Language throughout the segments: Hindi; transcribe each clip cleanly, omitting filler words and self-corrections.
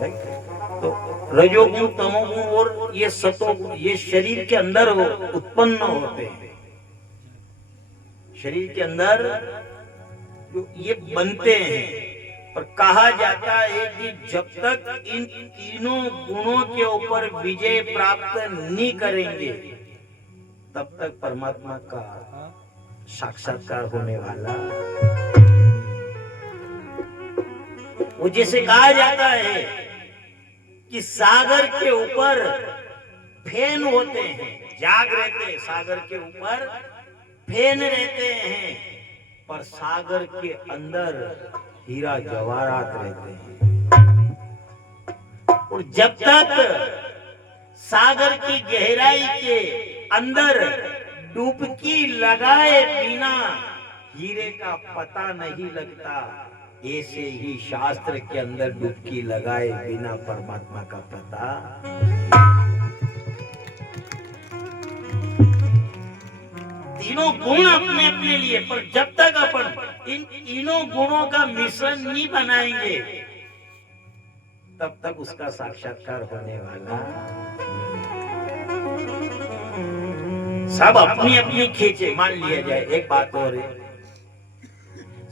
तो रजोगुण, तमोगुण और ये सतोगुण ये शरीर के अंदर उत्पन्न होते हैं। शरीर के अंदर जो ये बनते हैं। और कहा जाता है कि जब तक इन तीनों गुणों के ऊपर विजय प्राप्त नहीं करेंगे तब तक परमात्मा का साक्षात्कार होने वाला। वो जैसे कहा जाता है कि सागर के ऊपर फेन होते हैं, जाग रहते हैं, सागर के ऊपर फेन रहते हैं, पर सागर के अंदर हीरा जवाहरात रहते हैं। और जब तक सागर की गहराई के अंदर डुबकी लगाए बिना हीरे का पता नहीं लगता, ऐसे ही शास्त्र के अंदर डुबकी लगाए बिना परमात्मा का पता। तीनों गुण अपने अपने लिए, पर जब तक अपन इन तीनों गुणों का मिश्रण नहीं बनाएंगे तब तक उसका साक्षात्कार होने वाला। सब अपनी अपनी खींचे, मान लिया जाए एक बात और है,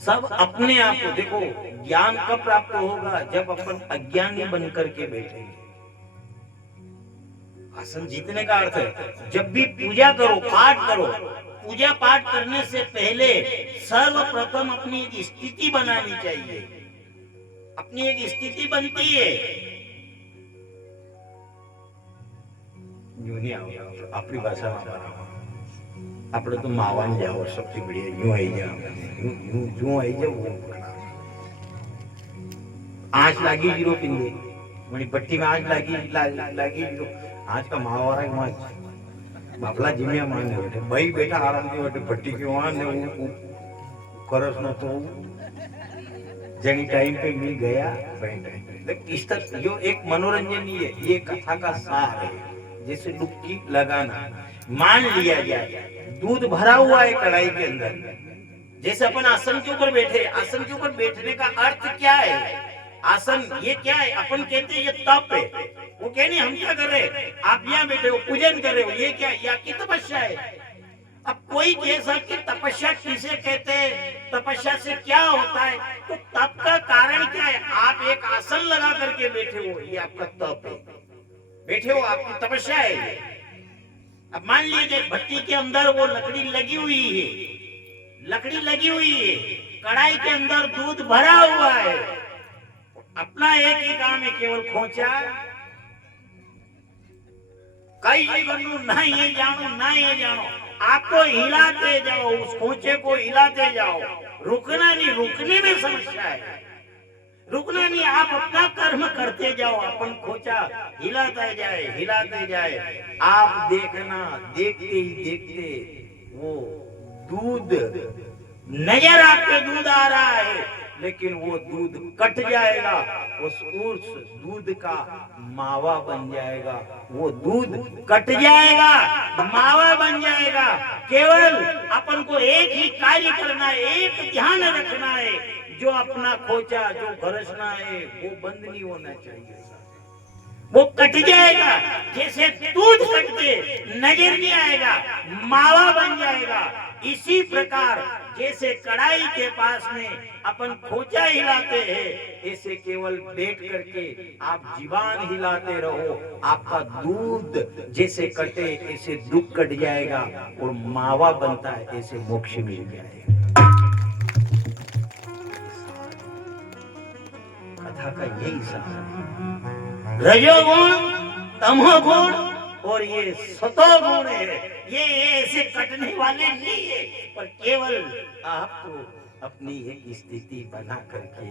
सब अपने आप को देखो, ज्ञान कब प्राप्त होगा जब अपन अज्ञानी बनकर के बैठेंगे। आसन जीतने का अर्थ है जब भी पूजा करो, पाठ करो, पूजा पाठ करने से पहले सर्वप्रथम अपनी एक स्थिति बनानी चाहिए। अपनी एक स्थिति बनती है, यूं नहीं आओ अपनी भाषा में આપણે તો માવાન જાઓ સૌથી બઢિયા यूं आई जाओ, यूं आई जाओ। आँच लागी जीरो पिंदे मणि पट्टी में आँच लागी जीरो आँच का मावारा माँ बापला जिम्या माने बैठे भाई बेटा आराम से बैठे पट्टी के वहां ने वो करस न तो जनी टाइम पे मिल गया इस तरह जो एक मनोरंजन ही है, ये कथा का सार है। जैसे डुबकी लगाना, मान लिया जाए दूध भरा हुआ है कढ़ाई के अंदर, जैसे अपन आसन के ऊपर बैठे, आसन के ऊपर बैठने का अर्थ क्या है? आसन ये क्या है? अपन कहते हैं ये तप है, वो कह नहीं हम क्या कर रहे, आप यहाँ बैठे हो पूजन कर रहे हो, ये क्या, ये आपकी तपस्या है। अब कोई कह सकते तपस्या किसे कहते हैं, तपस्या से क्या होता है? तो तप का कारण क्या है? आप एक आसन लगा करके बैठे हो, ये आपका तप है, बैठे हो आपकी तपस्या है। अब मान लीजिए भट्टी के अंदर वो लकड़ी लगी हुई है, लकड़ी लगी हुई है, कढ़ाई के अंदर दूध भरा हुआ है, अपना एक ही काम है, केवल खोचा कई नहीं बनू, ना ये जानो ना ये जानो, आपको हिलाते जाओ, उस खोचे को हिलाते जाओ, रुकना नहीं, रुकने में समस्या है, रुकना नहीं, आप अपना कर्म करते जाओ, अपन खोचा हिलाते जाए हिलाते जाए। आप देखना, देखते ही देखते वो दूध नजर आपके दूध आ रहा है, लेकिन वो दूध कट जाएगा, उस दूध का मावा बन जाएगा, वो दूध कट जाएगा, मावा बन जाएगा। केवल अपन को एक ही कार्य करना है, एक ध्यान रखना है, जो अपना खोचा जो घरसना है वो बंद नहीं होना चाहिए, वो कट जाएगा। जैसे दूध कट के नजर नहीं आएगा, मावा बन जाएगा, इसी प्रकार जैसे कढ़ाई के पास में अपन खोचा हिलाते हैं, ऐसे केवल बैठ करके आप जीवान हिलाते रहो, आपका दूध जैसे कटे ऐसे दुख कट जाएगा और मावा बनता है, ऐसे मोक्ष मिल जाएगा। कथा का यही सार है। रजोगुण, तमोगुण और ये सतोगुण है, ये ऐसे कटने वाले नहीं है, पर केवल आपको अपनी एक स्थिति बना करके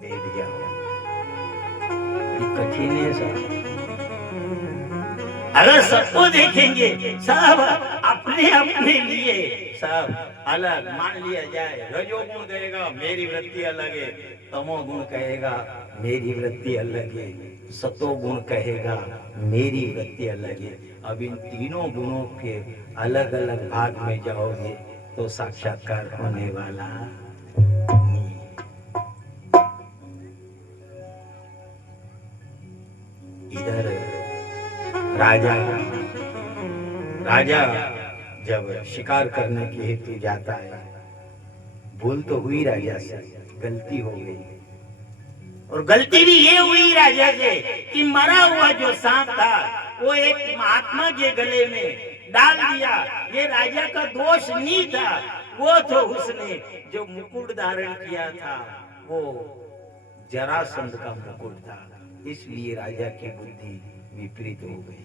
बैठ जाओ। कठिन है सब, अगर सबको देखेंगे सब अपने अपने लिए सब अलग, मान लिया जाए रजोगुण कहेगा मेरी वृत्ति अलग है, तमोगुण कहेगा मेरी वृत्ति अलग है, सतोगुण कहेगा मेरी वृत्ति अलग है। अब इन तीनों गुणों के अलग अलग भाग में जाओगे तो साक्षात्कार होने वाला नहीं। इधर राजा राजा जब शिकार करने के हेतु जाता है, भूल तो हुई राजा से, गलती हो गई, और गलती भी ये हुई राजा से कि मरा हुआ जो सांप था वो एक महात्मा के गले में डाल दिया। ये राजा का दोष नहीं था, वो तो उसने जो मुकुट धारण किया था वो जरासंध का मुकुट था, इसलिए राजा की बुद्धि विपरीत हो गई।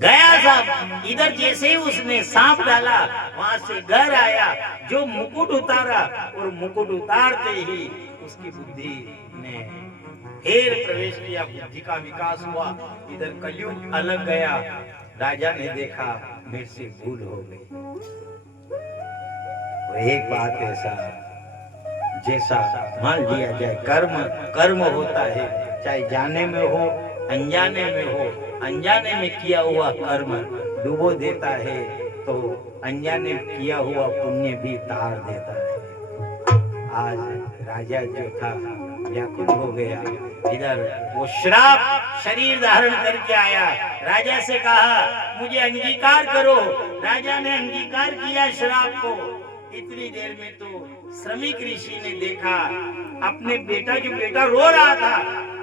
गया साहब, इधर जैसे ही उसने सांप डाला वहां से घर आया, जो मुकुट उतारा और मुकुट उतारते ही उसकी बुद्धि ने फिर प्रवेश किया, बुद्धि का विकास हुआ। इधर कलयुग अलग गया, राजा ने देखा मेरे से भूल हो गई। एक बात ऐसा, जैसा मान लिया जाए कर्म होता है, चाहे जाने में हो अनजाने में हो, अनजाने में किया हुआ कर्म डुबो देता है तो अनजाने में किया हुआ पुण्य भी तार देता है। आज राजा जो था व्याकुल हो गया, इधर वो श्राप शरीर धारण करके आया, राजा से कहा मुझे अंगीकार करो। राजा ने अंगीकार किया श्राप को। इतनी देर में तो श्रमिक ऋषि ने देखा अपने बेटा रो रहा था।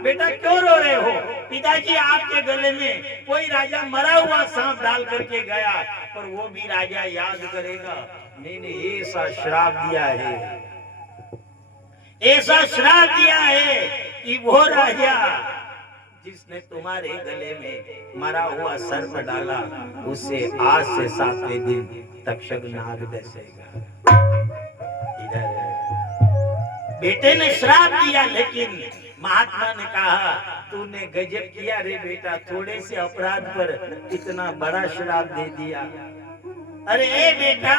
बेटा क्यों रो रहे हो? पिताजी आपके गले में कोई राजा मरा हुआ सांप डाल करके गया, पर वो भी राजा याद करेगा मैंने ऐसा श्राप दिया है, ऐसा श्राप दिया है कि वो राजा जिसने तुम्हारे गले में मरा हुआ सर्प डाला उससे आज से 7वें दिन तक्षक नाग डसेगा। इधर बेटे ने श्राप दिया, लेकिन महात्मा ने कहा तूने गजब किया रे बेटा, थोड़े से अपराध पर इतना बड़ा श्राप दे दिया। अरे ए बेटा,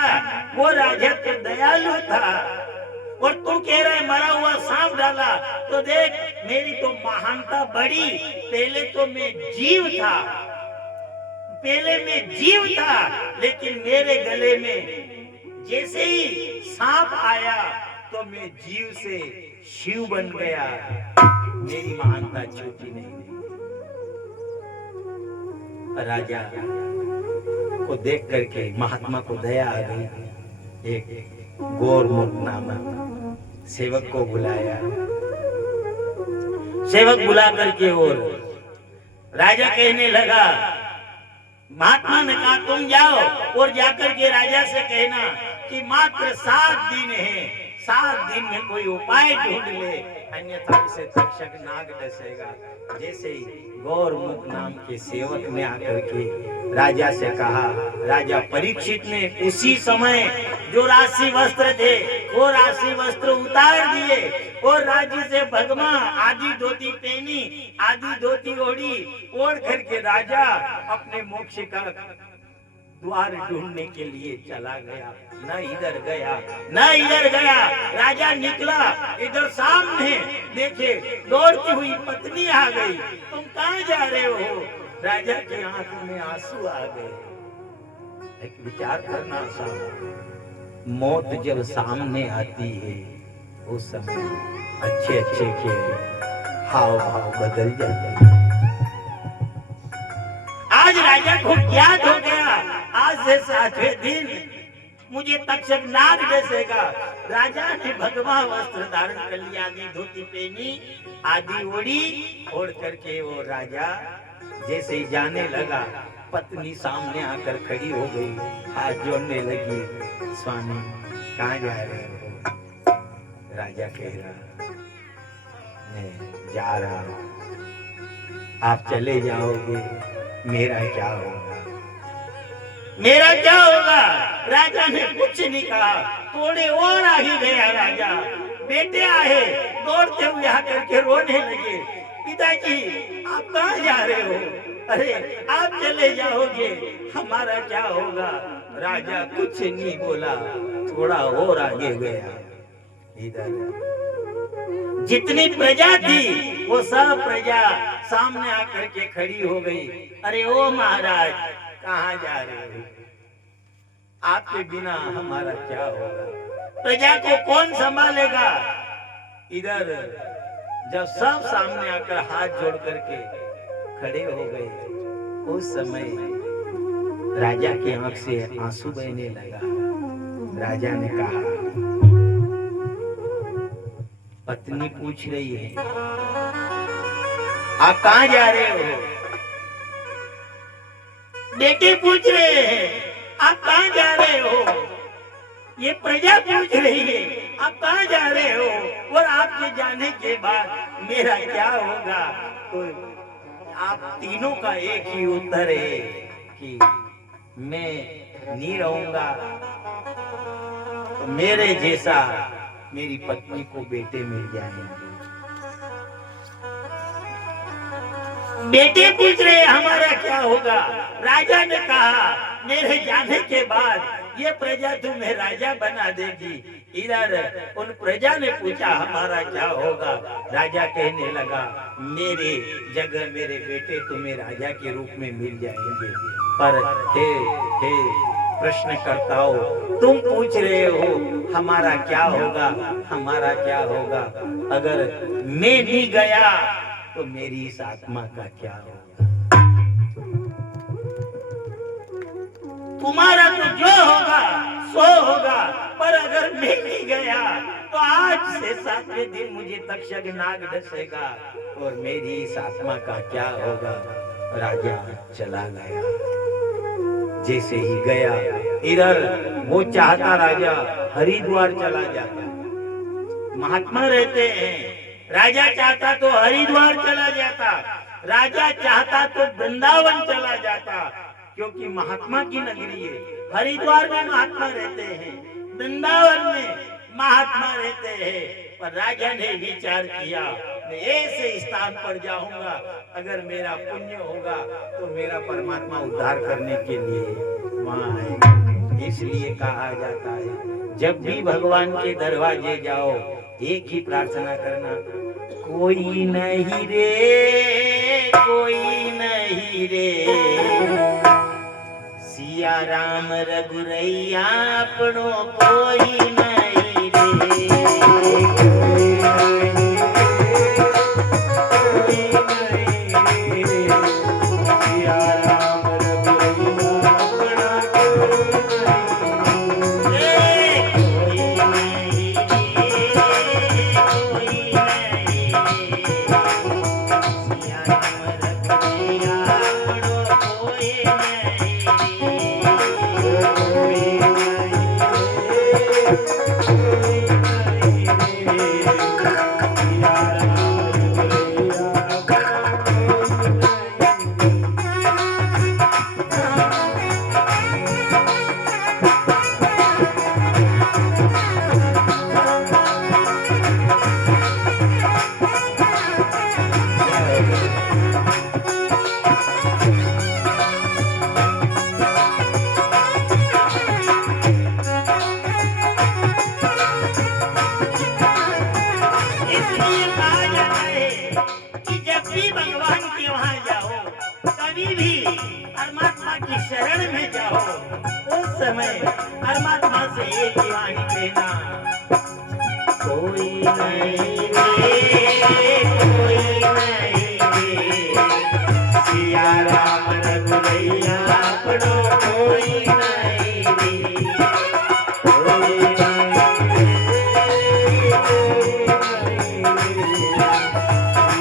वो राजा तो दयालु था और तू कह रहा है मरा हुआ सांप डाला, तो देख मेरी तो महानता बढ़ी। पहले तो मैं जीव था, लेकिन मेरे गले में जैसे ही सांप आया तो मैं जीव से शिव बन गया। मेरी महानता छोटी नहीं थी। राजा को देख करके महात्मा को दया आ गई। एक गौरमुख नामक सेवक को बुलाया। सेवक बुला करके और राजा कहने लगा, महात्मा ने कहा तुम जाओ और जाकर के राजा से कहना कि मात्र 7 दिन है, 7 दिन में कोई उपाय ढूंढ ले, अन्यथा उसे तक्षक नाग डसेगा। जैसे ही गौरमुख नाम के सेवक ने आकर के राजा से कहा, राजा परीक्षित ने उसी समय जो राशि वस्त्र थे वो राशि वस्त्र उतार दिए और राज्य से भगमा आधी धोती पहनी, आधी धोती ओढ़ी, ओढ़ करके राजा अपने मोक्ष का द्वार ढूंढने के लिए चला गया। न इधर गया, राजा निकला, इधर सामने देखे दौड़ती हुई पत्नी आ गई। तुम कहाँ जा रहे हो? राजा की आंखों में आंसू आ गए। एक विचार करना साहब, मौत जब सामने आती है उस समय अच्छे के हाव भाव बदल जाते हैं। आज राजा को ज्ञात हो गया, आज से 7वें दिन मुझे तक्षक नाग डसेगा। राजा ने भगवा वस्त्र धारण कर लिया, आधी धोती पहनी, आधी ओढ़ी, ओढ़ करके वो राजा जैसे ही जाने लगा, पत्नी सामने आकर खड़ी हो गई, हाथ जोड़ने लगी, स्वामी कहाँ जा रहे हो? राजा कह रहा मैं जा रहा हूँ, आप चले जाओगे मेरा क्या होगा? राजा ने कुछ नहीं कहा, थोड़े और आगे गया राजा। बेटे आए दौड़ते हुए आकर के रोने लगे, पिताजी आप कहाँ जा रहे हो? अरे आप चले जाओगे हमारा क्या होगा? राजा कुछ नहीं बोला, थोड़ा और आगे गया। इधर जितनी प्रजा थी वो सब प्रजा सामने आकर के खड़ी हो गई। अरे ओ महाराज कहाँ जा रहे हो? आपके बिना हमारा क्या होगा? प्रजा को कौन संभालेगा? इधर जब सब सामने आकर हाथ जोड़ करके खड़े हो गए, उस समय राजा की आंख से आंसू बहने लगा। राजा ने कहा, पत्नी पूछ रही है, आप कहां जा रहे हो? बेटे पूछ रहे हैं, आप कहां जा रहे हो? ये प्रजा पूछ रही है, आप कहां जा रहे हो? और आपके जाने के बाद मेरा क्या होगा? तो आप तीनों का एक ही उत्तर है कि मैं नहीं रहूंगा, तो मेरे जैसा मेरी पत्नी को बेटे मिल जाएंगे। बेटे पूछ रहे हमारा क्या होगा? राजा ने कहा, मेरे जाने के बाद ये प्रजा तुम्हें राजा बना देगी। इधर उन प्रजा ने पूछा, हमारा क्या होगा? राजा कहने लगा, मेरे जगह मेरे बेटे तुम्हें राजा के रूप में मिल जाएंगे। पर हे प्रश्न करता हो, तुम पूछ रहे हो हमारा क्या होगा, हमारा क्या होगा? अगर मैं नहीं गया तो मेरी इस आत्मा का क्या होगा? तुम्हारा तो जो होगा सो होगा, पर अगर मैं नहीं गया तो आज से 7वें दिन मुझे तक्षक नाग डसेगा और मेरी इस आत्मा का क्या होगा? राजा चला गया। जैसे ही गया, इधर वो चाहता राजा हरिद्वार चला जाता। महात्मा रहते हैं, राजा चाहता तो हरिद्वार चला जाता, राजा चाहता तो वृंदावन चला जाता, क्योंकि महात्मा की नगरी है। हरिद्वार में महात्मा रहते हैं, वृंदावन में महात्मा रहते हैं। पर राजा ने विचार किया, मैं ऐसे स्थान पर जाऊंगा, अगर मेरा पुण्य होगा तो मेरा परमात्मा उद्धार करने के लिए वहां आएगा। इसलिए कहा जाता है, जब भी भगवान के दरवाजे जाओ एक ही प्रार्थना करना, कोई नहीं रे, कोई नहीं रे, सिया राम रघुरैया अपनो कोई नहीं रे। शरण में जाओ, उस समय परमात्मा से एक ही वाणी कहना, कोई नहीं रे, कोई नहीं रे, सिया राम रघुरैया अपनो कोई नहीं रे, कोई नहीं रे,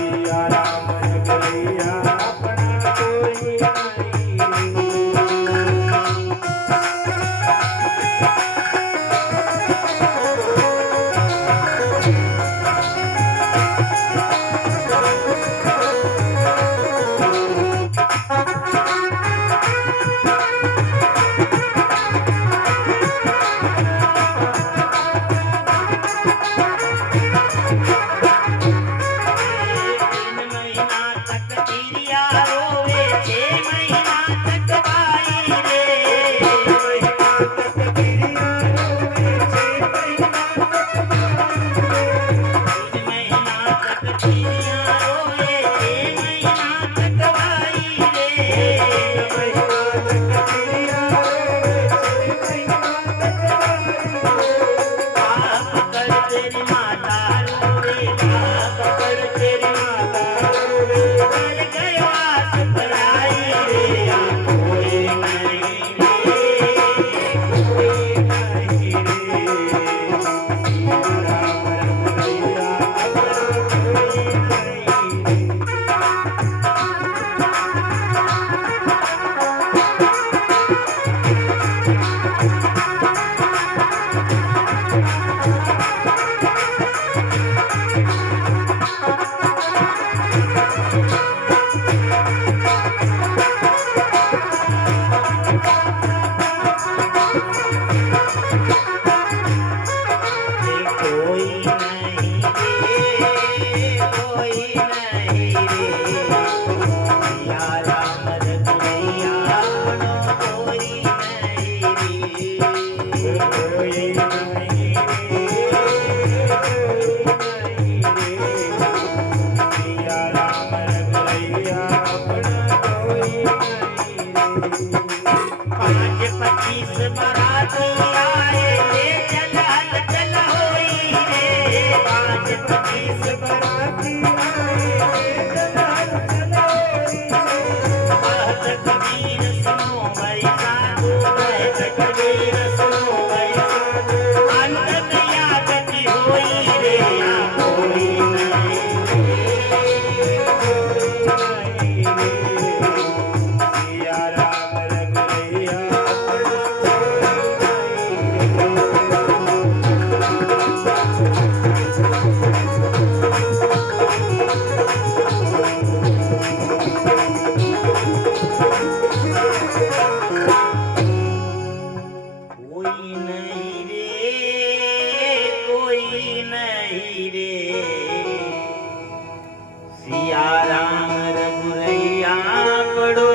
सिया राम रघुरैया अपना कोई नहीं। बाईस बराती आएंगे जलाल चलोरी में। कहत कबीर सुनो भाई साधु, कहत कबीर सुनो भाई साधु, अंत या गति होई रे या कोई नहीं। सिया राम रघुरैया कोई नहीं रे, कोई नहीं रे, सिया राम रघुरैया पढ़ो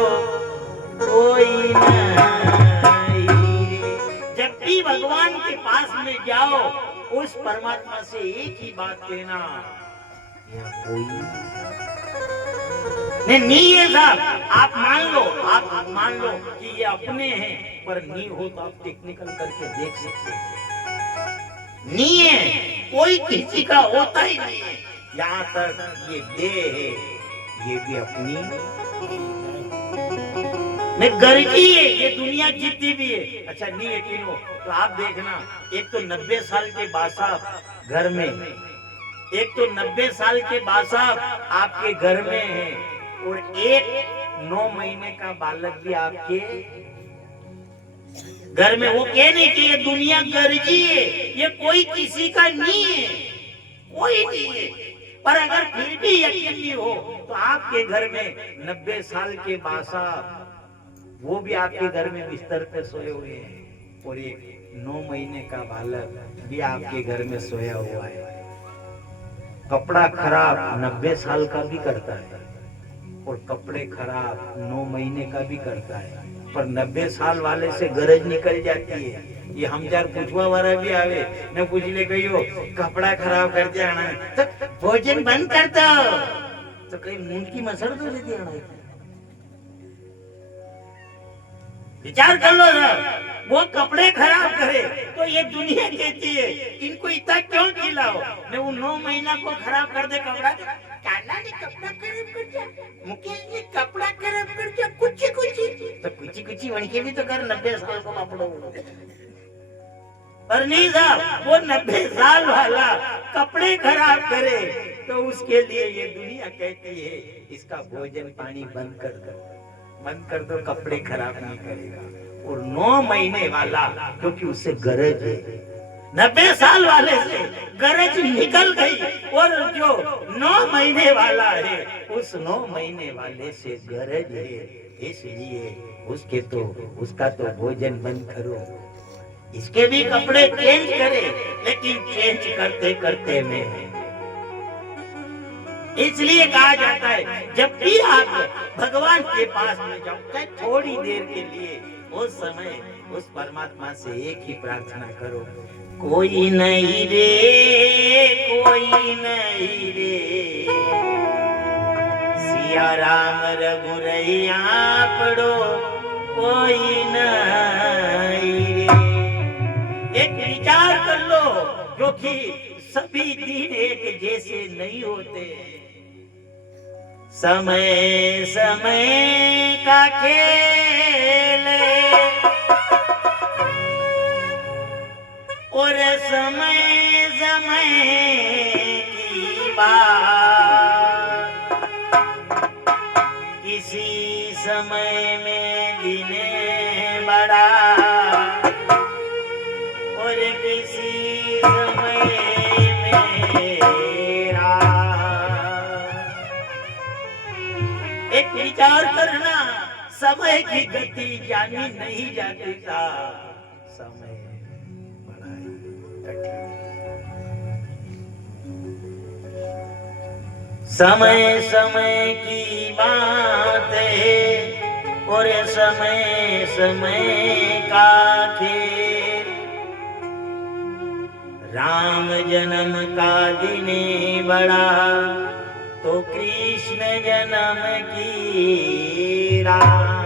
कोई नहीं रे। जब भी भगवान के पास में जाओ, उस परमात्मा से एक ही बात कहना, यहाँ कोई नहीं है साहब। आप मान लो कि ये अपने हैं, पर नहीं हो तो आप टेक्निकल करके देख सकते हैं। नहीं है, कोई किसी का होता ही नहीं है। यहाँ तक ये देह है, ये भी अपनी में गर्जी है, ये दुनिया जीती भी है। अच्छा नहीं यकीन हो तो आप देखना, एक तो 90 साल के बासाब घर में, एक तो 90 साल के बासाब आपके घर में है, और एक 9 महीने का बालक भी आपके घर में। वो कहने की ये दुनिया गर्जी है, ये कोई किसी का नहीं है, कोई नहीं है। पर अगर फिर भी यकीन नहीं हो तो आपके घर में 90 साल के बासा, वो भी आपके घर में बिस्तर पे सोए हुए हैं, और एक 9 महीने का बालक भी आपके घर में सोया हुआ है। कपड़ा खराब 90 साल का भी करता है, और कपड़े खराब 9 महीने का भी करता है, पर 90 साल वाले से गरज निकल जाती है। ये हम जार पूछवा वाला भी आवे ने पूछ ले गयो कपड़ा खराब कर दिया आना तो भोजन बंद कर दो, तो कहीं मुंह की मसर तो लेती आना। विचार कर लो सर, वो कपड़े खराब करे तो ये दुनिया कहती है इनको इतना क्यों खिलाओ। मैं वो 9 महीना को खराब कर दे कपड़ा, काला ने कपड़ा खराब कर दिया, मुकेश ने कपड़ा खराब कर दिया, कुछ तो कुछ वणके भी तो कर 90 साल को कपड़ो। पर नहीं साहब, वो 90 साल वाला कपड़े खराब करे तो उसके लिए ये दुनिया कहती है इसका भोजन पानी बंद कर दो, कपड़े खराब नहीं करेगा। और 9 महीने वाला, क्योंकि उससे गरज है, 90 साल वाले से गरज निकल गई, और जो 9 महीने वाला है उस 9 महीने वाले से गरज है, इसलिए उसका तो भोजन बंद करो। इसके भी कपड़े चेंज करे, लेकिन चेंज करते करते में, इसलिए कहा जाता है जब भी आप भगवान के पास में जाओ, चाहे थोड़ी देर के लिए, उस समय उस परमात्मा से एक ही प्रार्थना करो, कोई नहीं रे, कोई नहीं रे, सिया राम रघुरैया पढ़ो कोई नहीं रे। एक विचार कर लो, क्योंकि सभी दिन एक जैसे नहीं होते। समय समय का खेल और समय समय की बात, किसी समय में दिन बड़ा और किसी समय में रात। एक विचार करना, समय की गति जानी नहीं जाती था, समय बड़ा कठिन। समय समय की बात है और समय समय का खेल। राम जन्म का दिन बड़ा तो कृष्ण जन्म की रात।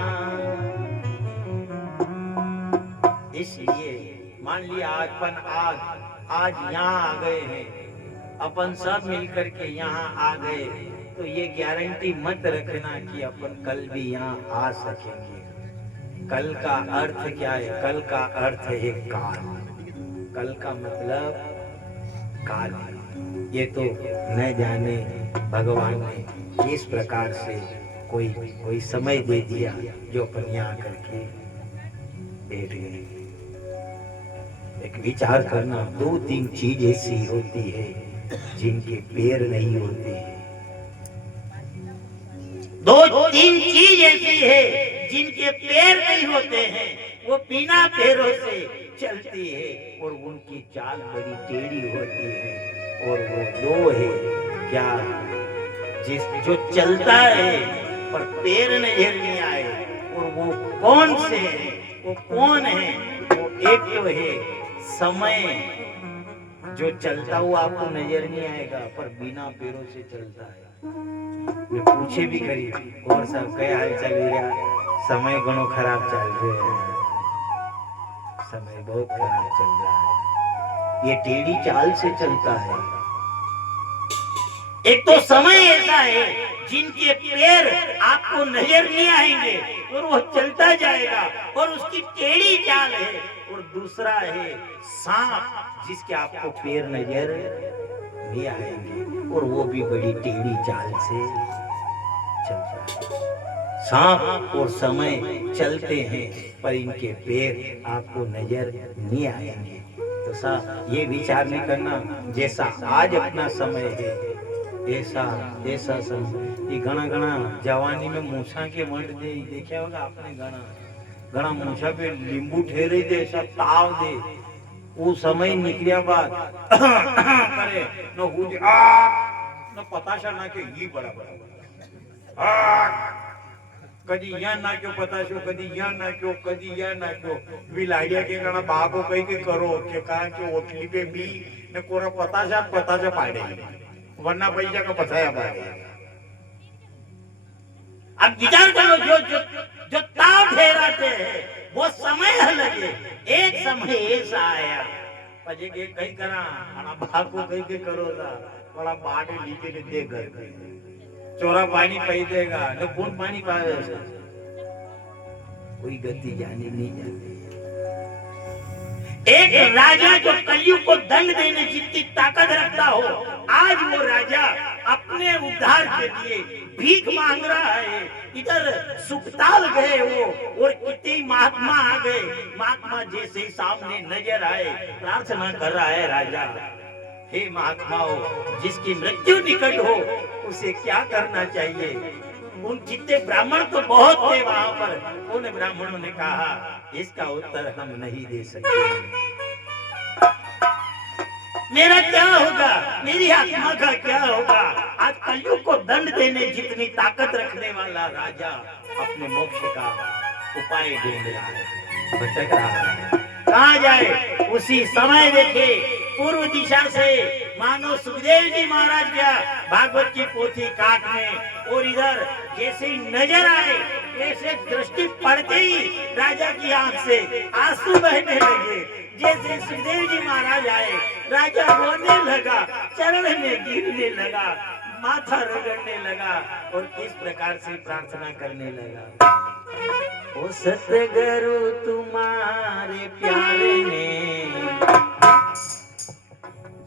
इसलिए मान लिया आज यहाँ आ गए हैं, अपन सब मिलकर के यहाँ आ गए तो ये गारंटी मत रखना कि अपन कल भी यहाँ आ सकेंगे। कल का अर्थ क्या है? कल का अर्थ है काल। कल का मतलब काल है। ये तो न जाने भगवान ने किस प्रकार से कोई समय दे दिया जो अपन यहाँ करके बैठ गए। एक विचार करना, 2-3 चीज ऐसी होती है जिनके पैर नहीं होते। 2-3 चीज ऐसी है जिनके पैर नहीं होते हैं, वो बिना पैरों से चलती है और उनकी चाल बड़ी टेढ़ी होती है। और वो 2 है क्या? जो चलता है पर पैर नजर नहीं आए, और वो कौन से है? वो कौन है? वो एक तो है समय, जो चलता हुआ आपको नजर नहीं आएगा पर बिना पैरों से चलता है। मैं पूछे भी करी और साहब क्या हाल चल रहा? समय घणो खराब चल रहा है, समय बहुत खराब चल रहा है। ये टेढ़ी चाल से चलता है। एक तो समय ऐसा है जिनके पैर आपको नजर नहीं आएंगे और वो चलता जाएगा और उसकी टेढ़ी चाल है। और दूसरा है सांप, जिसके आपको पैर नजर नहीं आएंगे और वो भी बड़ी टेढ़ी चाल से चलता है। सांप और समय चलते हैं पर इनके पैर आपको नजर नहीं आएंगे। तो साहब ये विचार नहीं करना जैसा आज अपना समय है ऐसा समय। ये घना जवानी में मूछा के मंड दे, देखा होगा आपने, घना मूछा पे लींबू ठहरे दे, ऐसा ताव दे। वो समय निकलिया बाद करे न हो न पताशा ना के ये बराबर कदी यहाँ ना क्यों पताशो, कदी यहाँ ना क्यों, कदी यहाँ ना क्यों। विलाड़िया के गणा बा को कहीं के करो के कहा कि ओटली पे भी न कोरा पताशा पाड़े, वरना पैसा का पताया पाड़े। अब विचार करो, जो ताव ठहराते हैं वो समय अलग है। एक समय ऐसा आया पजे के कहीं करा आना बा को कहीं के करो था बड़ा बाटे लीपे ने दे घर चोरा पानी पी देगा न कौन पानी पावे, कोई गति जानी नहीं जाती। एक राजा जो कलयुग को दंड देने जितनी ताकत रखता हो, आज वो राजा अपने उद्धार के लिए भीख मांग रहा है। इधर सुखताल गए वो और कितने महात्मा आ गए। महात्मा जैसे ही सामने नजर आए प्रार्थना कर रहा है राजा, हे महात्माओ, जिसकी मृत्यु निकट हो उसे क्या करना चाहिए? उन जितने ब्राह्मण तो बहुत थे वहां पर, उन ब्राह्मणों ने कहा इसका उत्तर हम नहीं दे सकते। मेरा क्या होगा, मेरी आत्मा का क्या होगा? आज कलयुग को दंड देने जितनी ताकत रखने वाला राजा अपने मोक्ष का उपाय ढूंढ रहा है, भटक रहा है, कहाँ जाए? उसी समय देखे पूर्व दिशा से मानो सुखदेव जी महाराज गया भागवत की पोथी काटने, और इधर जैसे ही नजर आए जैसे दृष्टि पड़ते ही राजा की आंख से आंसू बहने लगे। जैसे सुखदेव जी महाराज आए राजा रोने लगा, चरण में गिरने लगा, माथा रगड़ने लगा और किस प्रकार से प्रार्थना करने लगा, ओ सतगुरु तुम्हारे प्यारे ने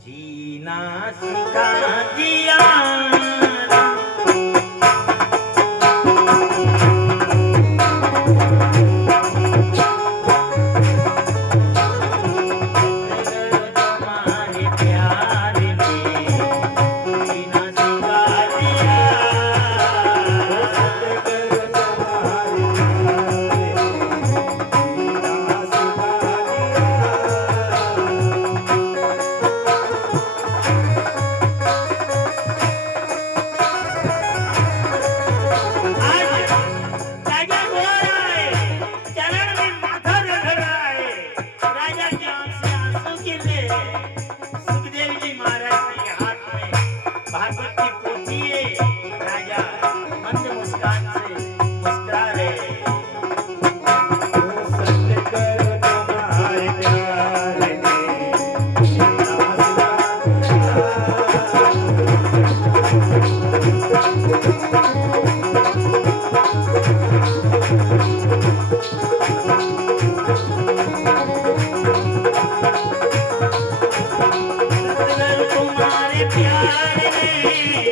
जीना सिखा दिया।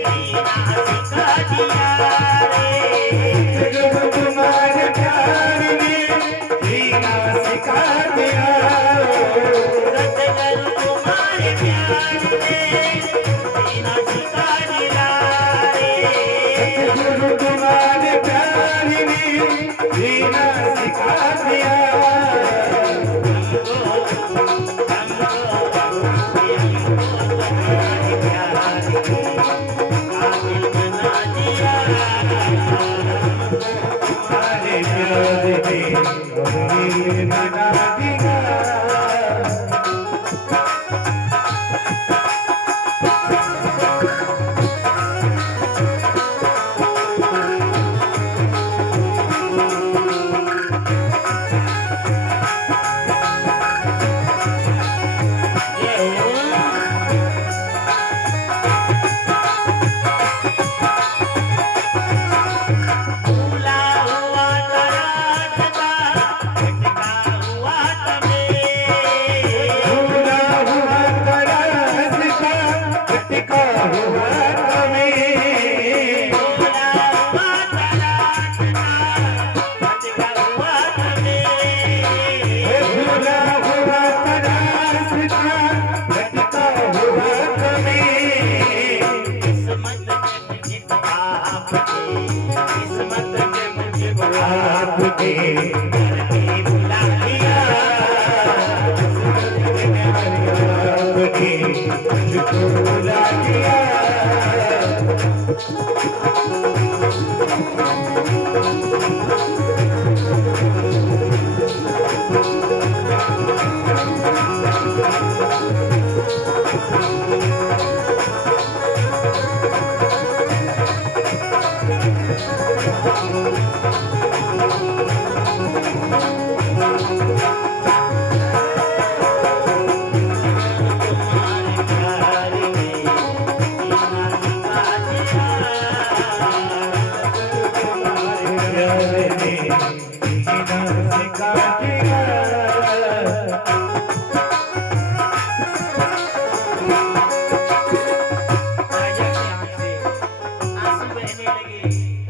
जीना सिखा दिया रे सतगुरु तुम्हारे प्यार ने जीना सिखा दिया सतगुरु तुम्हारे प्यार ने जीना सिखा दिया रे सतगुरु तुम्हारे प्यार ने जीना सिखा दिया तुम्हारे प्यार ने अमीर बना दिया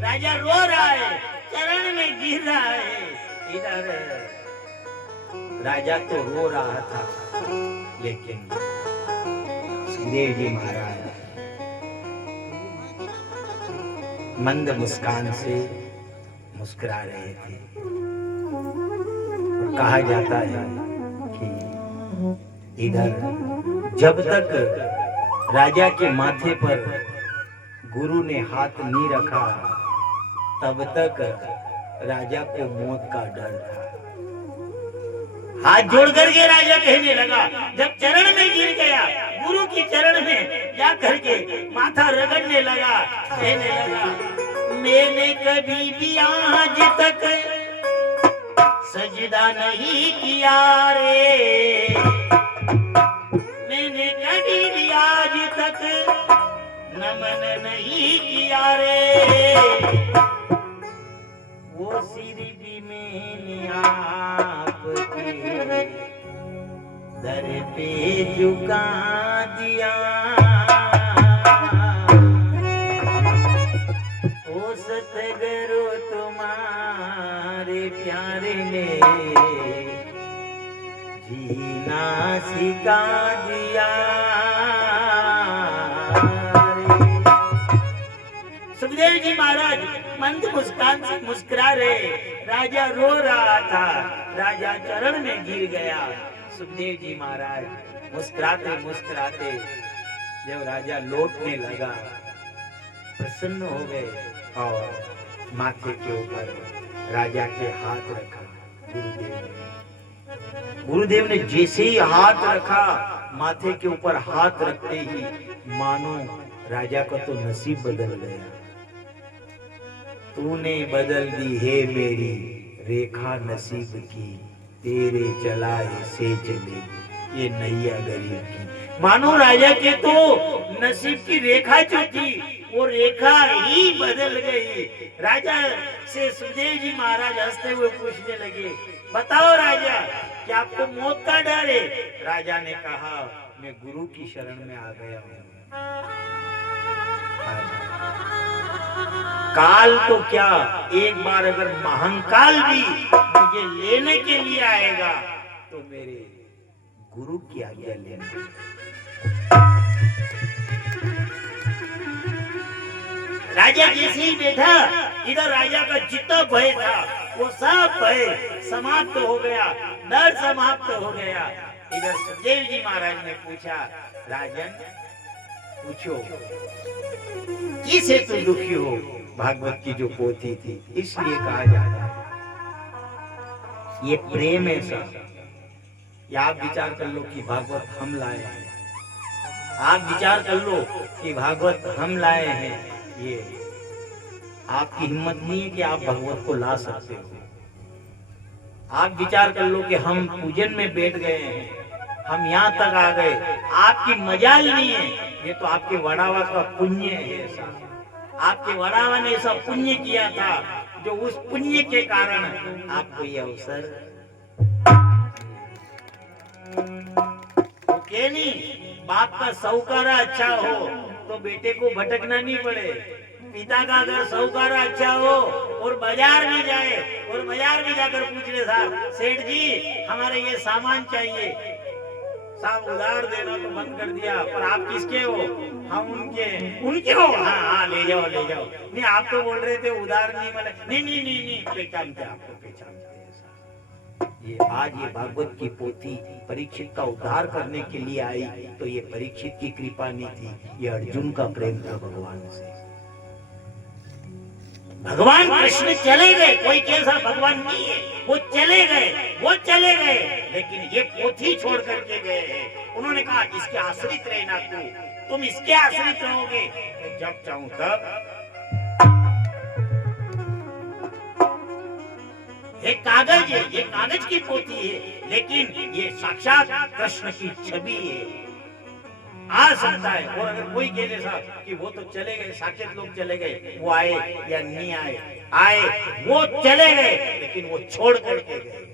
राजा रो रहा है, चरण में गिर रहा है। इधर राजा तो रो रहा था, लेकिन सुखदेव जी महाराज मंद मुस्कान से मुस्कुरा रहे थे। कहा जाता है कि इधर जब तक राजा के माथे पर गुरु ने हाथ नहीं रखा, तब तक राजा को मौत का डर था। हाथ जोड़ करके राजा कहने लगा, जब चरण में गिर गया, गुरु की चरण में जा करके माथा रगड़ने लगा, कहने लगा, मैंने कभी भी आज तक सजदा नहीं किया रे, मैंने कभी भी आज तक नमन नहीं किया रे, वो सिर भी मैंने आपके दर पे झुका दिया, ओ सतगुरु तुम्हारे प्यारे ने जीना सिखा दिया। सुखदेव जी महाराज मंद मुस्कान से मुस्कुरा रहे, राजा रो रहा था, राजा चरण में गिर गया। सुखदेव जी महाराज मुस्कुराते मुस्कुराते जब राजा लौटने लगा, प्रसन्न हो गए और माथे के ऊपर राजा के हाथ रखा। गुरुदेव ने जैसे ही हाथ रखा, माथे के ऊपर हाथ रखते ही मानो राजा का तो नसीब बदल गया। तूने बदल दी है मेरी रेखा नसीब की, तेरे चलाए से चले ये नैया गरीब की। मानो राजा के तो नसीब की रेखा जो थी, वो रेखा ही बदल गई। राजा से सुखदेव जी महाराज हंसते हुए पूछने लगे, बताओ राजा, क्या आपको मौत का डर है? राजा ने कहा, मैं गुरु की शरण में आ गया हूँ। काल तो क्या, एक बार अगर महाकाल भी मुझे लेने के लिए आएगा तो मेरे गुरु की आज्ञा लेना। राजा जैसे ही बैठा, इधर राजा का जितना भय था वो सब भय समाप्त हो गया, डर समाप्त हो गया। इधर सुखदेव जी महाराज ने पूछा, राजन पूछो किस हेतु दुखी हो? भागवत की जो पोथी थी, इसलिए कहा जाता है ये प्रेम है सब। या आप विचार कर लो कि भागवत हम लाए हैं, आप विचार कर लो कि भागवत हम लाए हैं, ये आपकी हिम्मत नहीं है कि आप भागवत को ला सकते हो। आप विचार कर लो कि हम पूजन में बैठ गए हैं, हम यहाँ तक आ गए, आपकी मजाल नहीं है, ये तो आपके वड़ावा का पुण्य है। ऐसा आपके वड़ावा ने ऐसा पुण्य किया था, जो उस पुण्य के कारण आपको ये अवसर ओके नहीं। बाप का सौकारा अच्छा हो तो बेटे को भटकना नहीं पड़े। पिता का अगर सौकारा अच्छा हो और बाजार में जाए और बाजार में जाकर पूछ ले, साहब सेठ जी हमारे ये सामान चाहिए, साहब उधार देना तो बंद कर दिया, पर आप किसके हो? हम उनके हो। हाँ हाँ ले जाओ ले जाओ। नहीं आप तो बोल रहे थे उधार नहीं मिले। नहीं नहीं नहीं नहीं पहचानते, आपको पहचानते। ये आज ये भागवत की पोथी परीक्षित का उद्धार करने के लिए आई, तो ये परीक्षित की कृपा नहीं थी, ये अर्जुन का प्रेम था भगवान से। भगवान कृष्ण चले गए, कोई कैसा भगवान नहीं है, वो चले गए, लेकिन ये पोथी छोड़ करके गए हैं। उन्होंने कहा इसके आश्रित रहना, तुम इसके आश्रित रहोगे, जब चाहूं तब। ये कागज है, ये कागज की पोथी है, लेकिन ये साक्षात कृष्ण की छवि है। आ सकता है, और अगर कोई कह दे साहब कि वो तो चले गए, साकेत लोग चले गए, वो आए या नहीं आए, वो चले गए, लेकिन वो छोड़ करके गए।